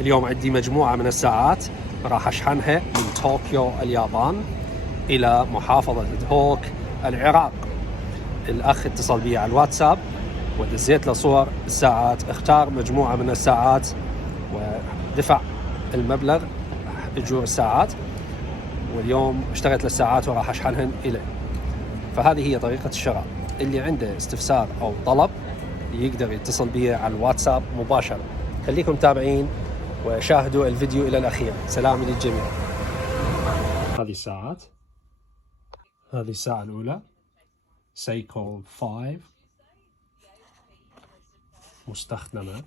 اليوم عندي مجموعة من الساعات راح أشحنها من طوكيو اليابان إلى محافظة دهوك العراق. الأخ اتصل بي على الواتساب ودزيت له صور الساعات، اختار مجموعة من الساعات ودفع المبلغ أجور الساعات، واليوم اشتريت للساعات وراح أشحنهن إليه. فهذه هي طريقة الشراء. اللي عنده استفسار أو طلب يقدر يتصل بي على الواتساب مباشرة. خليكم متابعين وشاهدوا الفيديو إلى الأخير. سلام للجميع. هذه الساعات، هذه الساعة الأولى سيكو 5 مستخدمة،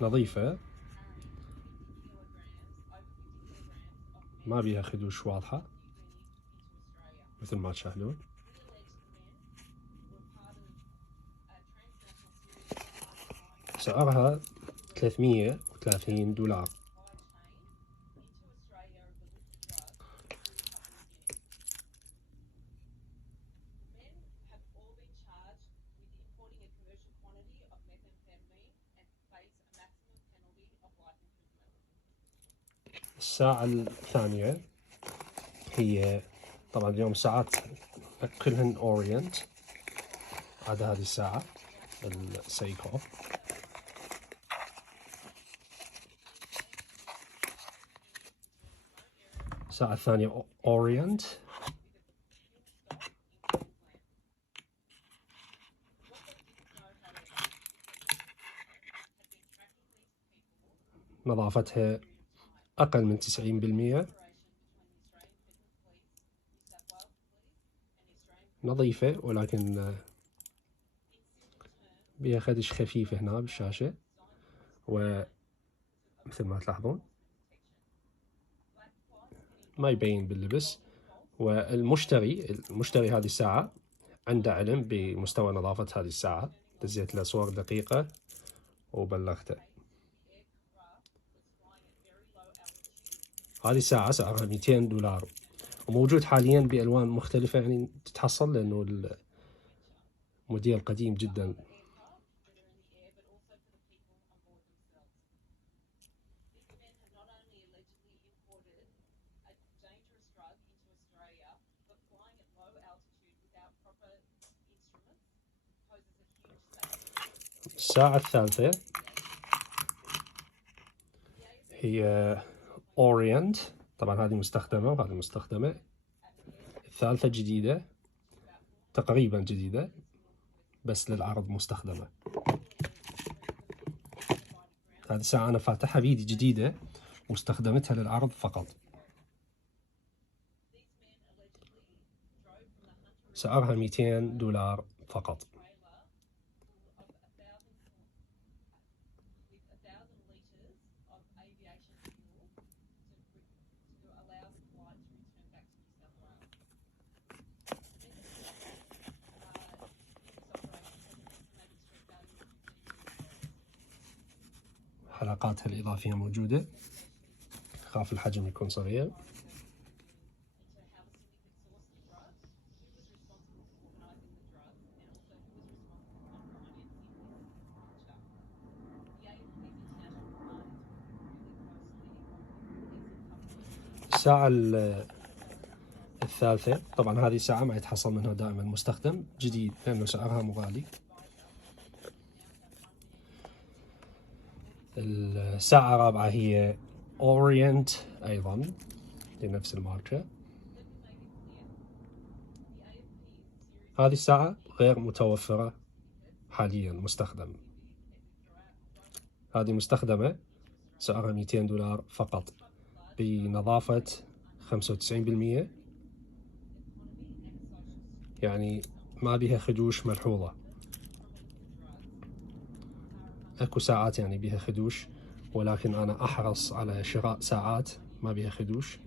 نظيفة، ما بيها خدوش واضحة مثل ما تشاهدون. سعرها $330. الساعة الثانية هي طبعا اليوم الساعات كلهن أورينت عدا هذه الساعة السيكو. الساعة الثانية أورينت، نظافتها أقل من 90%، نظيفة ولكن بها خدش خفيفة هنا بالشاشة، ومثل ما تلاحظون ما يبين باللبس. والمشتري هذه الساعة عنده علم بمستوى نظافة هذه الساعة، دزيت له صور دقيقة وبلغته. هذه الساعة سعرها $200 وموجود حاليا بألوان مختلفة، يعني تتحصل لأنه الموديل قديم جدا. الساعة الثالثة هي أورينت، طبعا هذه مستخدمة وهذه مستخدمة. الثالثة جديدة، تقريبا جديدة بس للعرض مستخدمة. هذه الساعة أنا فاتحها بيدي جديدة واستخدمتها للعرض فقط. سعرها $200 فقط. حلقاتها الإضافية موجودة، خاف الحجم يكون صغير. الساعة الثالثة طبعا هذه الساعة ما يتحصل منها دائما مستخدم جديد لأنه سعرها مغالي. الساعة الرابعة هي أورينت أيضا لنفس الماركة. هذه الساعة غير متوفرة حاليا مستخدم. هذه مستخدمة سعرها $200 فقط بنظافة 95%، يعني ما بها خدوش ملحوظة. اكو ساعات يعني بها خدوش، ولكن انا احرص على شراء ساعات ما بها خدوش.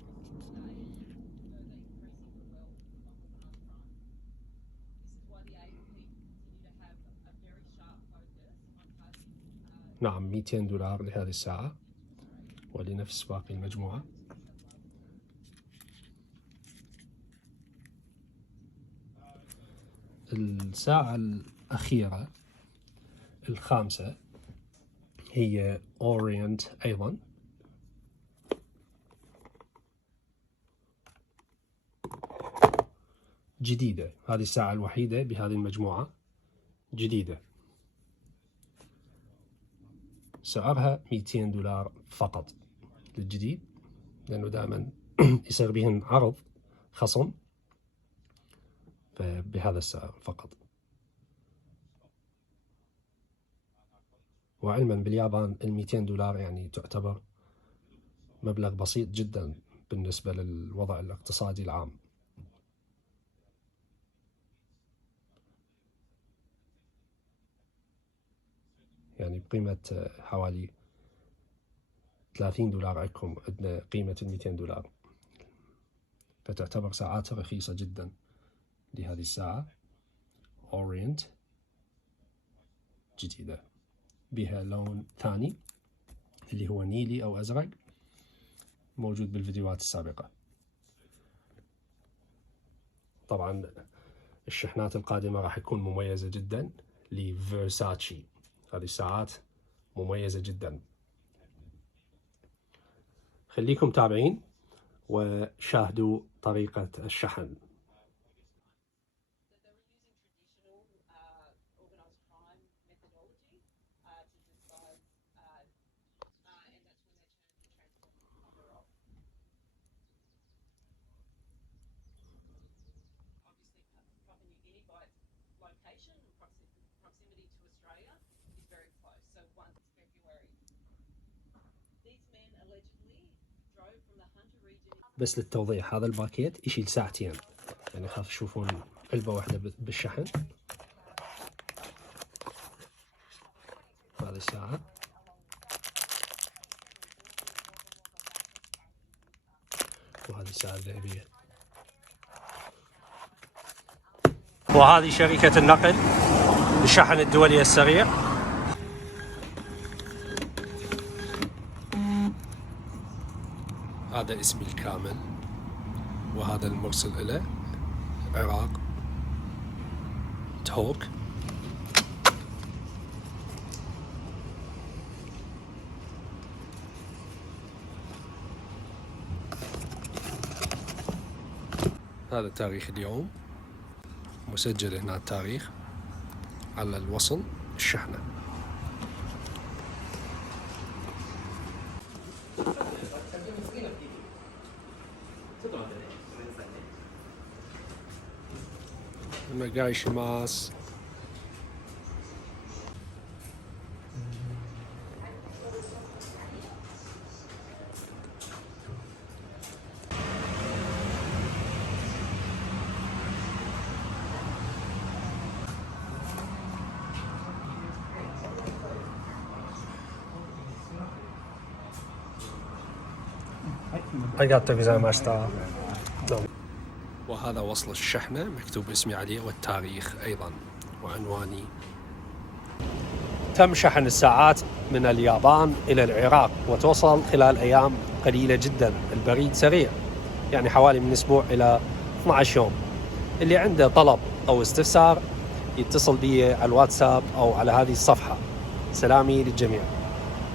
نعم $200 لهذه الساعة ولنفس باقي المجموعة. الساعة الأخيرة الخامسة هي أورينت أيضا، جديدة. هذه الساعة الوحيدة بهذه المجموعة جديدة، سعرها $200 فقط للجديد، لأنه دائما يصير بهن عرض خصم، بهذا السعر فقط. وعلما باليابان $200 يعني تعتبر مبلغ بسيط جدا بالنسبة للوضع الاقتصادي العام. يعني بقيمة حوالي $30 عندكم، عندنا قيمة $200، فتعتبر ساعات رخيصة جدا لهذه الساعة. أورينت جديدة بها لون ثاني اللي هو نيلي أو أزرق، موجود بالفيديوهات السابقة. طبعا الشحنات القادمة راح تكون مميزة جدا لفيرساتشي. هذه الساعات مميزة جدا. خليكم تابعين وشاهدوا طريقة الشحن. بس للتوضيح، هذا الباكيت يشيل ساعتين، يعني خاف تشوفون علبة واحدة بالشحن. هذه الساعة وهذه الساعة الذهبية. وهذه شركة النقل للشحن الدولي السريع. هذا اسمي الكامل، وهذا المرسل له عراق تهوك. هذا تاريخ اليوم، مسجل هنا التاريخ على الوصل الشحنة. Onegaishimasu. وهذا وصل الشحنة مكتوب اسمي عليه والتاريخ أيضا وعنواني. تم شحن الساعات من اليابان إلى العراق وتوصل خلال أيام قليلة جدا. البريد سريع، يعني حوالي من أسبوع إلى 12 يوم. اللي عنده طلب أو استفسار يتصل بي على الواتساب أو على هذه الصفحة. سلامي للجميع.